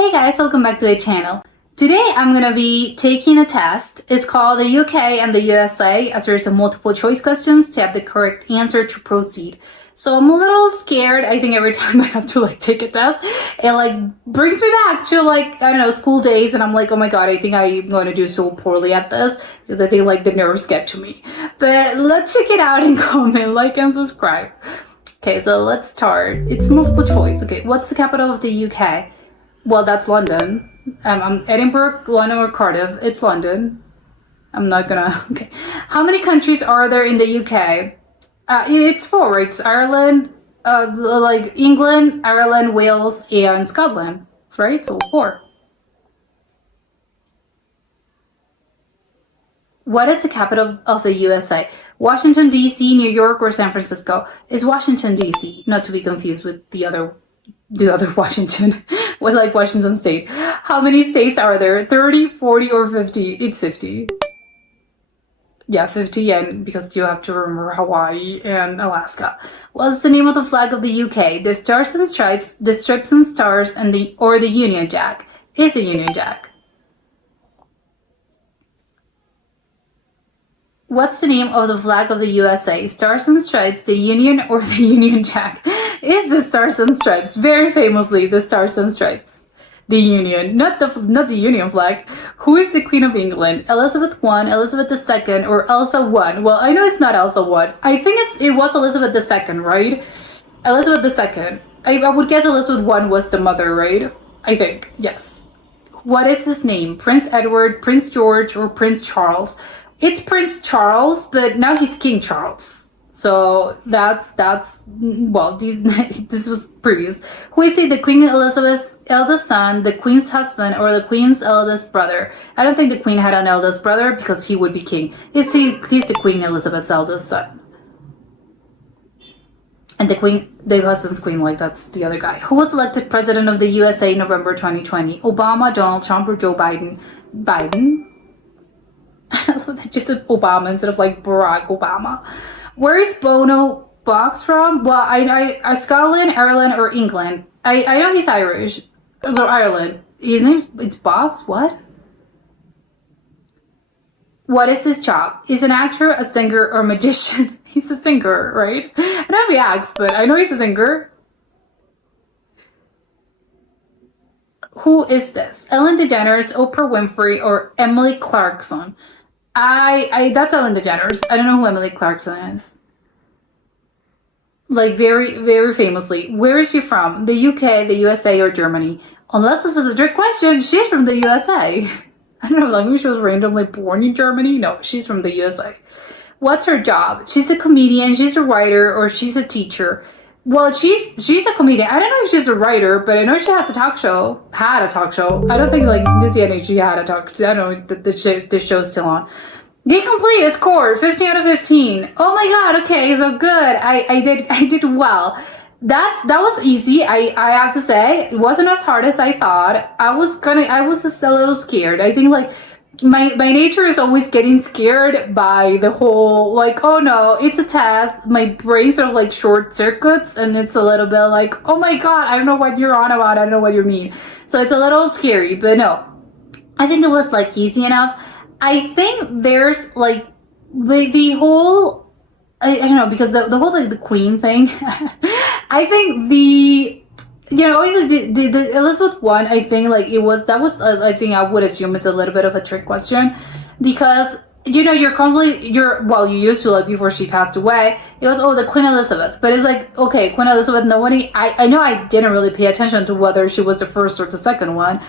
Hey guys, welcome back to the channel. Today I'm gonna be taking a test. It's called the UK and the USA, a series of multiple choice questions to have the correct answer to proceed. So I'm a little scared. I think every time I have to take a test, it brings me back to I don't know, school days, and I'm like, oh my god, I think I'm going to do so poorly at this because I think the nerves get to me. But let's check it out and comment, like and subscribe. Okay, so let's start. It's multiple choice. Okay, what's the capital of the UK? Well, that's London. Edinburgh, London, or Cardiff. It's London. I'm not gonna... Okay. How many countries are there in the UK? It's four. It's Ireland, England, Ireland, Wales, and Scotland. Right? So four. What is the capital of the USA? Washington, D.C., New York, or San Francisco? It's Washington, D.C., not to be confused with the other Washington, with Washington State. How many states are there? 30, 40, or 50? It's 50. Yeah, 50, and because you have to remember Hawaii and Alaska. What's the name of the flag of the UK? The Stars and Stripes, the Stripes and Stars, and the Union Jack? Is a Union Jack. What's the name of the flag of the USA? Stars and Stripes, the Union, or the Union Jack? Is the Stars and Stripes. Very famously, the Stars and Stripes. The Union, not the Union flag. Who is the Queen of England? Elizabeth I, Elizabeth II, or Elsa I? Well, I know it's not Elsa I. I think it was Elizabeth II, right? Elizabeth II. I would guess Elizabeth I was the mother, right? I think, yes. What is his name? Prince Edward, Prince George, or Prince Charles? It's Prince Charles, but now he's King Charles. So that's well, this was previous. Who is it? The Queen Elizabeth's eldest son, the Queen's husband, or the Queen's eldest brother? I don't think the Queen had an eldest brother because he would be king. He's the Queen Elizabeth's eldest son. And the husband's queen, that's the other guy. Who was elected president of the USA in November 2020? Obama, Donald Trump, or Joe Biden? Biden? I love that just said Obama instead of Barack Obama. Where is Bono Box from? Well, I Scotland, Ireland, or England. I know he's Irish. So Ireland. His name it's Box? What? What is his job? He's an actor, a singer, or magician. He's a singer, right? I don't know if he acts, but I know he's a singer. Who is this? Ellen DeGeneres, Oprah Winfrey, or Emily Clarkson? That's Ellen DeGeneres. I don't know who Emily Clarkson is. Very, very famously. Where is she from? The UK, the USA, or Germany? Unless this is a trick question, she's from the USA. I don't know, maybe she was randomly born in Germany? No, she's from the USA. What's her job? She's a comedian, she's a writer, or she's a teacher. Well, she's a comedian. I don't know if she's a writer, but I know she has a talk show. Had a talk show. I don't think this year she had a talk. I don't know. The show's still on. Get complete. It's core. 15 out of 15. Oh my god. Okay, so good. I did well. That was easy. I have to say it wasn't as hard as I thought. I was just a little scared. I think my nature is always getting scared by the whole oh no, it's a test. My brain sort of short circuits, and it's a little bit oh my god, I don't know what you're on about, I don't know what you mean. So it's a little scary, but no, I think it was easy enough. I think there's the whole I don't know, because the whole the queen thing I think always the Elizabeth one, I think I think I would assume it's a little bit of a trick question, because you're constantly you used to before she passed away, it was the Queen Elizabeth, but it's okay, Queen Elizabeth, nobody, I know I didn't really pay attention to whether she was the first or the second one.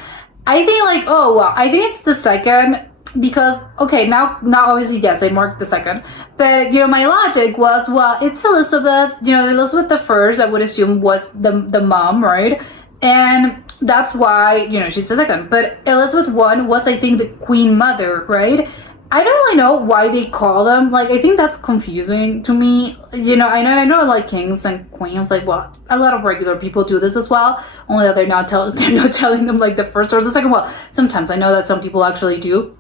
I think I think it's the second, because okay, now obviously yes, I marked the second, but my logic was, it's Elizabeth, Elizabeth the first, I would assume, was the mom, right? And that's why she's the second, but Elizabeth I was, I think, the queen mother, right? I don't really know why they call them, I think that's confusing to me. I know kings and queens, a lot of regular people do this as well, only that they're not telling them the first or the second. Well, sometimes I know that some people actually do.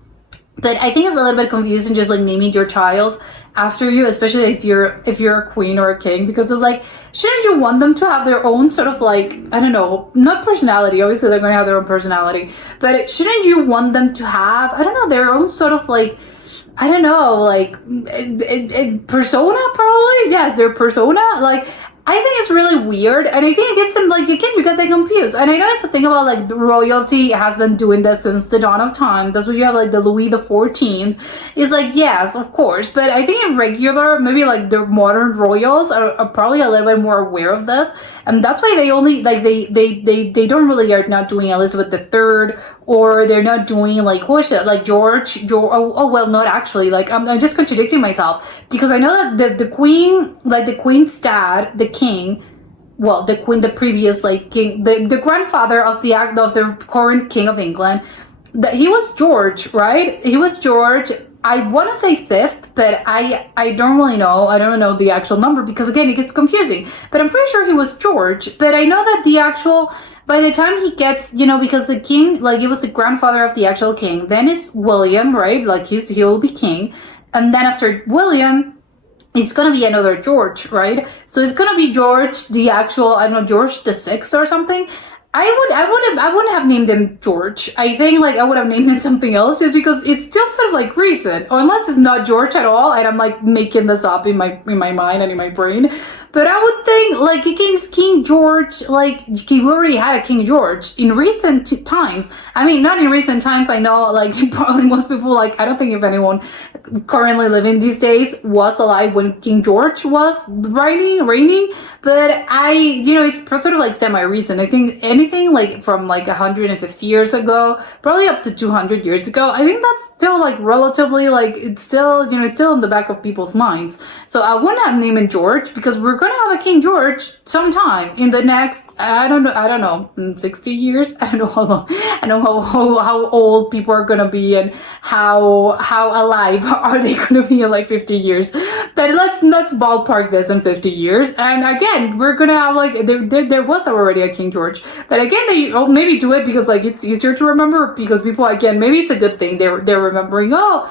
But I think it's a little bit confusing just like naming your child after you, especially if you're a queen or a king, because it's like, shouldn't you want them to have their own sort of like, I don't know, not personality, obviously they're going to have their own personality, but shouldn't you want them to have, I don't know, their own sort of like, I don't know, like persona, probably. Yes, their persona. Like, I think it's really weird, and I think it gets them like you get them confused. And I know it's the thing about like the royalty has been doing this since the dawn of time. That's why you have like the Louis the 14th. It's like, yes, of course, but I think in regular, maybe like the modern royals are probably a little bit more aware of this, and that's why they only like they don't really are not doing Elizabeth III, or they're not doing like who's it like George. Oh well, not actually. Like I'm just contradicting myself, because I know that the queen, like the queen's dad, the king, well, the queen, the previous like king, the grandfather of the current king of England, that he was George, right? He was George. I want to say fifth, but I don't really know. I don't know the actual number, because again it gets confusing. But I'm pretty sure he was George. But I know that the actual, by the time he gets, because the king, like he was the grandfather of the actual king. Then it's William, right? Like he will be king, and then after William, it's gonna be another George, right? So it's gonna be George, the actual, I don't know, George the Sixth or something. I wouldn't have named him George. I think like I would have named him something else, just because it's still sort of like recent, or unless it's not George at all, and I'm like making this up in my mind and in my brain. But I would think like King George, like we already had a King George in recent times. I mean, not in recent times. I know like probably most people, like I don't think if anyone currently living these days was alive when King George was reigning. But it's sort of like semi-recent. I think anything like from like 150 years ago, probably up to 200 years ago, I think that's still like relatively like it's still it's still in the back of people's minds. So I wouldn't have named him George, because we're gonna have a King George sometime in the next I don't know 60 years. I don't know how long. I don't know how old people are gonna be, and how alive are they gonna be in like 50 years. But let's ballpark this in 50 years. And again, we're gonna have like there was already a King George, but again they maybe do it because like it's easier to remember, because people, again, maybe it's a good thing they're remembering, oh,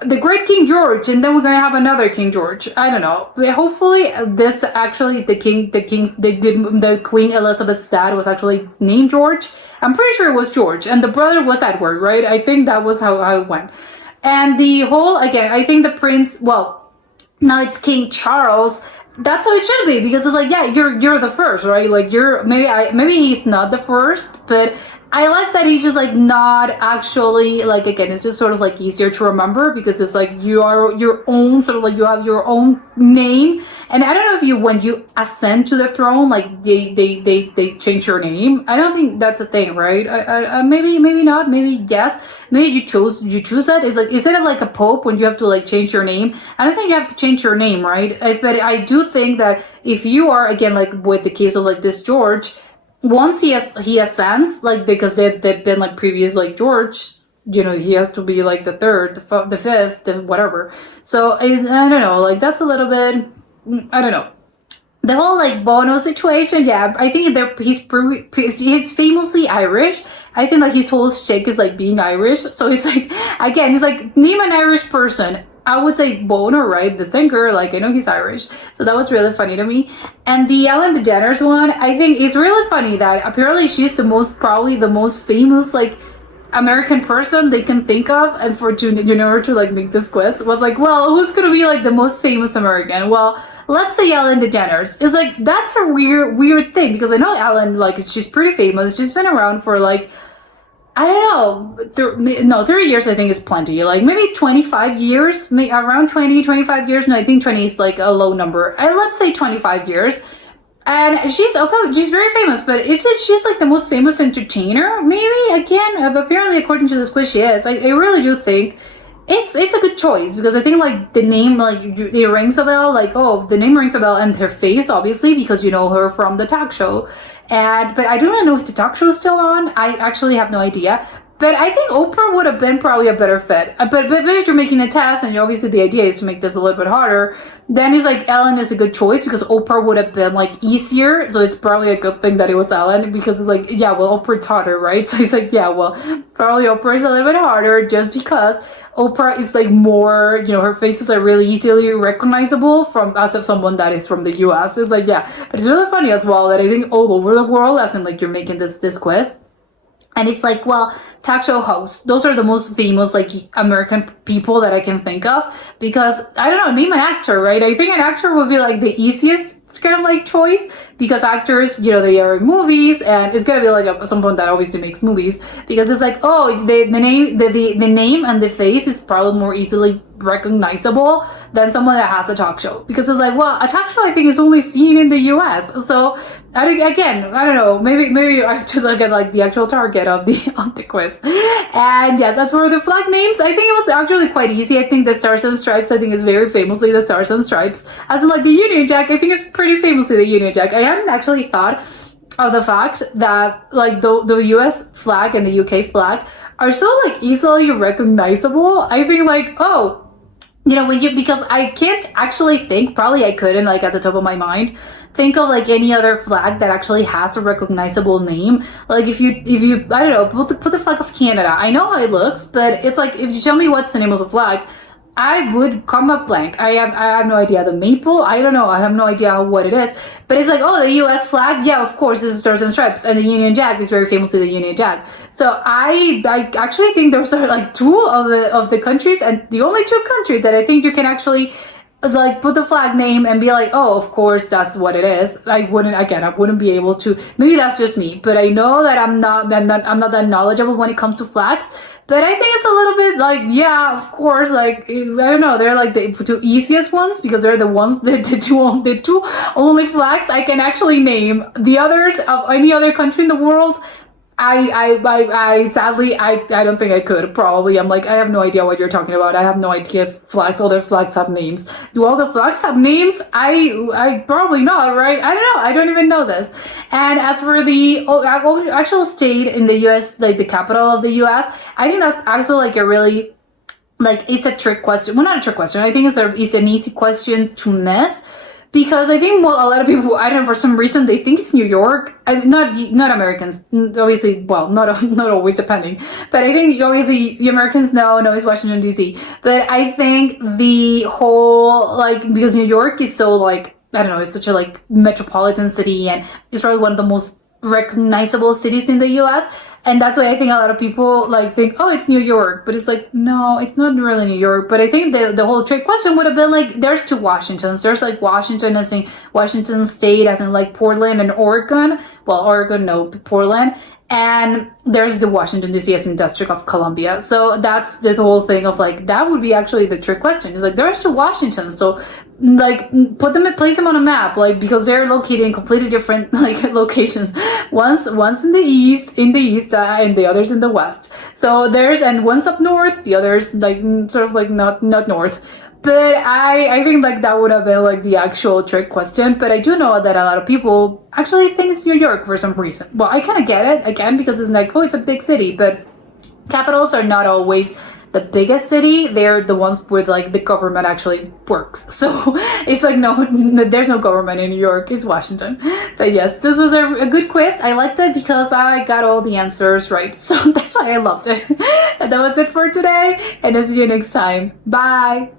the great King George, and then we're gonna have another King George. I don't know. But hopefully, this actually the Queen Elizabeth's dad was actually named George. I'm pretty sure it was George, and the brother was Edward, right? I think that was how it went. And the whole, again, I think the prince. Well, now it's King Charles. That's how it should be, because it's like, yeah, you're the first, right? Like maybe he's not the first, but I like that he's just like not actually, like, again, it's just sort of like easier to remember, because it's like you are your own sort of like you have your own name. And I don't know if when you ascend to the throne, like they change your name. I don't think that's a thing, right? Maybe not, maybe yes, maybe you choose that. Is it like a pope when you have to like change your name? I don't think you have to change your name, right? But I do think that if you are, again, like with the case of like this George, once he ascends, like, because they've been like previous like George, he has to be like the third, the fifth, the whatever. So I don't know, like that's a little bit, I don't know. The whole like Bono situation, yeah, I think he's famously Irish. I think like his whole shtick is like being Irish. So it's like, again, he's like, name an Irish person. I would say Bono, right? The singer, like I know he's Irish. So that was really funny to me. And the Ellen DeGeneres one, I think it's really funny that apparently she's probably the most famous like American person they can think of. And in order to like make this quiz was like, well, who's gonna be like the most famous American? Well, let's say Ellen DeGeneres. It's like, that's a weird thing, because I know Ellen, like, she's pretty famous. She's been around for like, I don't know, 30 years I think is plenty. Like maybe 25 years, around 25 years. No, I think 20 is like a low number. Let's say 25 years. And she's okay, she's very famous, but it's just, she's like the most famous entertainer, maybe, again, apparently according to this quiz she is. I really do think it's a good choice, because I think like the name, like it rings a bell, like, oh, the name rings a bell, and her face, obviously, because you know her from the talk show. But I don't know if the talk show is still on. I actually have no idea. But I think Oprah would have been probably a better fit. But if you're making a test, and obviously the idea is to make this a little bit harder, then it's like Ellen is a good choice because Oprah would have been like easier. So it's probably a good thing that it was Ellen because it's like, yeah, well, Oprah's harder, right? So it's like, yeah, well, probably Oprah is a little bit harder just because Oprah is like more, her faces are really easily recognizable from as of someone that is from the US. It's like, yeah, but it's really funny as well that I think all over the world, as in like you're making this quiz. And it's like, well, talk show hosts. Those are the most famous, like, American people that I can think of. Because, I don't know, name an actor, right? I think an actor would be, like, the easiest kind of, like, choice. Because actors, they are in movies. And it's going to be, like, someone that obviously makes movies. Because it's like, oh, the name and the face is probably more easily recognizable than someone that has a talk show. Because it's like, well, a talk show I think is only seen in the US. So I don't know, maybe I have to look at like the actual target of the quiz. And yes, as for the flag names, I think it was actually quite easy. I think the Stars and Stripes, I think is very famously the Stars and Stripes. As in like the Union Jack, I think it's pretty famously the Union Jack. I hadn't actually thought of the fact that like the US flag and the UK flag are so like easily recognizable. I think like, oh, because I can't actually think, probably I couldn't like at the top of my mind, think of like any other flag that actually has a recognizable name. Like if you I don't know, put the flag of Canada. I know how it looks, but it's like if you tell me what's the name of the flag, I would come up blank. I have no idea. The maple? I don't know. I have no idea what it is. But it's like, oh, the US flag? Yeah, of course, this is Stars and Stripes. And the Union Jack is very famously the Union Jack. So I actually think those are like two of the countries, and the only two countries that I think you can actually like put the flag name and be like, oh, of course that's what it is. I wouldn't be able to. Maybe that's just me, but I know that I'm not that knowledgeable when it comes to flags. But I think it's a little bit like, yeah, of course, like, I don't know, they're like the two easiest ones because they're the ones that the two only flags I can actually name. The others of any other country in the world, I sadly, I don't think I could. Probably, I'm like, I have no idea what you're talking about. I have no idea if other flags have names. Do all the flags have names? I probably not, right? I don't know. I don't even know this. And as for the actual state in the U.S., like the capital of the U.S., I think that's actually like a really, like, it's a trick question. Well, not a trick question. I think it's an easy question to miss. Because I think a lot of people, I don't know, for some reason, they think it's New York. Not Americans, obviously, well, not always depending. But I think obviously the Americans know it's Washington, D.C. But I think the whole, like, because New York is so, like, I don't know, it's such a, like, metropolitan city, and it's probably one of the most recognizable cities in the U.S., and that's why I think a lot of people like think, oh, it's New York. But it's like, no, it's not really New York. But I think the whole trick question would have been like, there's two Washingtons. There's like Washington as in Washington State, as in like Portland and Oregon. Well, Oregon, no, Portland. And there's the Washington, D.C. as in District of Columbia. So that's the whole thing of like, that would be actually the trick question. It's like, there's two Washingtons. So like place them on a map, like, because they're located in completely different like locations. One's in the east and the other's in the west. So and one's up north, the other's like sort of like not north. But I think like that would have been like the actual trick question. But I do know that a lot of people actually think it's New York for some reason. Well, I kind of get it again because it's like, oh, it's a big city, but capitals are not always the biggest city. They're the ones where like the government actually works. So it's like, no, there's no government in New York. It's Washington. But yes, this was a good quiz. I liked it because I got all the answers right. So that's why I loved it. And that was it for today. And I'll see you next time. Bye.